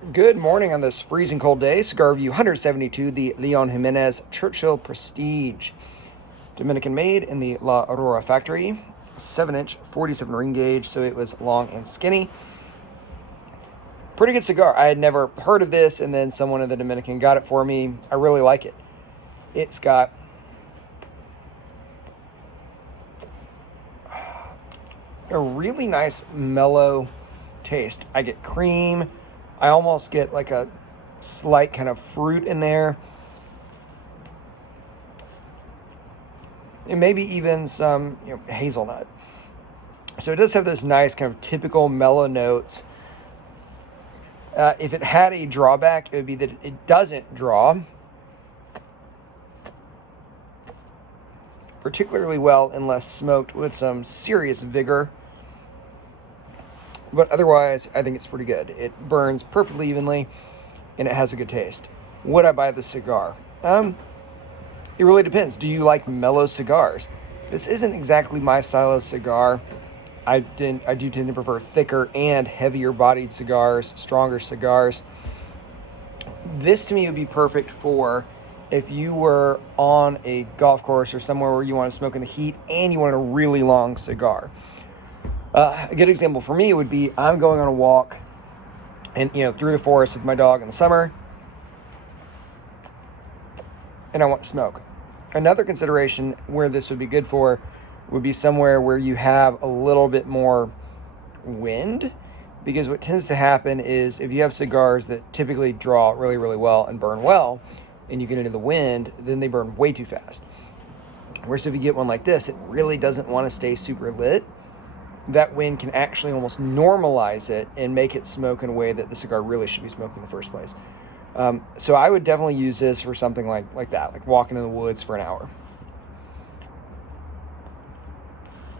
Good morning on this freezing cold day. Cigar Review 172, the Leon Jimenes Churchill Prestige. Dominican made in the La Aurora factory. 7-inch, 47 ring gauge, so it was long and skinny. Pretty good cigar. I had never heard of this, and then someone in the Dominican got it for me. I really like it. It's got a really nice mellow taste. I get cream. I almost get like a slight kind of fruit in there. And maybe even some hazelnut. So it does have those nice kind of typical mellow notes. If it had a drawback, it would be that it doesn't draw particularly well unless smoked with some serious vigor. But otherwise, I think it's pretty good. It burns perfectly evenly, and it has a good taste. Would I buy the cigar? It really depends. Do you like mellow cigars? This isn't exactly my style of cigar. I do tend to prefer thicker and heavier bodied cigars, stronger cigars. This to me would be perfect for if you were on a golf course or somewhere where you want to smoke in the heat and you want a really long cigar. A good example for me would be I'm going on a walk and through the forest with my dog in the summer, and I want to smoke. Another consideration where this would be good for would be somewhere where you have a little bit more wind, because what tends to happen is if you have cigars that typically draw really, really well and burn well, and you get into the wind, then they burn way too fast. Whereas if you get one like this, it really doesn't want to stay super lit. That wind can actually almost normalize it and make it smoke in a way that the cigar really should be smoked in the first place. So I would definitely use this for something like that, like walking in the woods for an hour.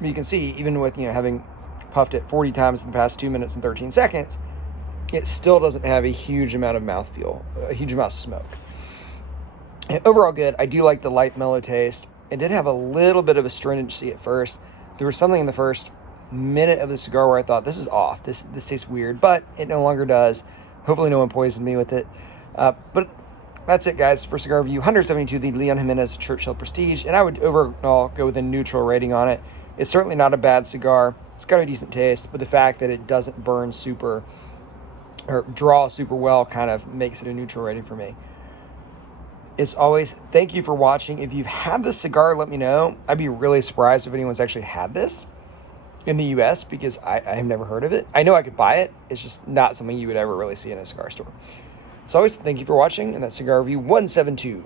But you can see, even with having puffed it 40 times in the past 2 minutes and 13 seconds, it still doesn't have a huge amount of mouthfeel, a huge amount of smoke. And overall good. I do like the light mellow taste. It did have a little bit of astringency at first. There was something in the first minute of the cigar where I thought, this is off. This tastes weird, but it no longer does. Hopefully no one poisoned me with it. But that's it, guys, for Cigar Review 172, the Leon Jimenes Churchill Prestige. And I would overall go with a neutral rating on it. It's certainly not a bad cigar. It's got a decent taste, but the fact that it doesn't burn super or draw super well kind of makes it a neutral rating for me. As always, thank you for watching. If you've had this cigar, let me know. I'd be really surprised if anyone's actually had this in the U.S. because I have never heard of it. I know I could buy it. It's just not something you would ever really see in a cigar store. As always, thank you for watching, and that's Cigar Review 172.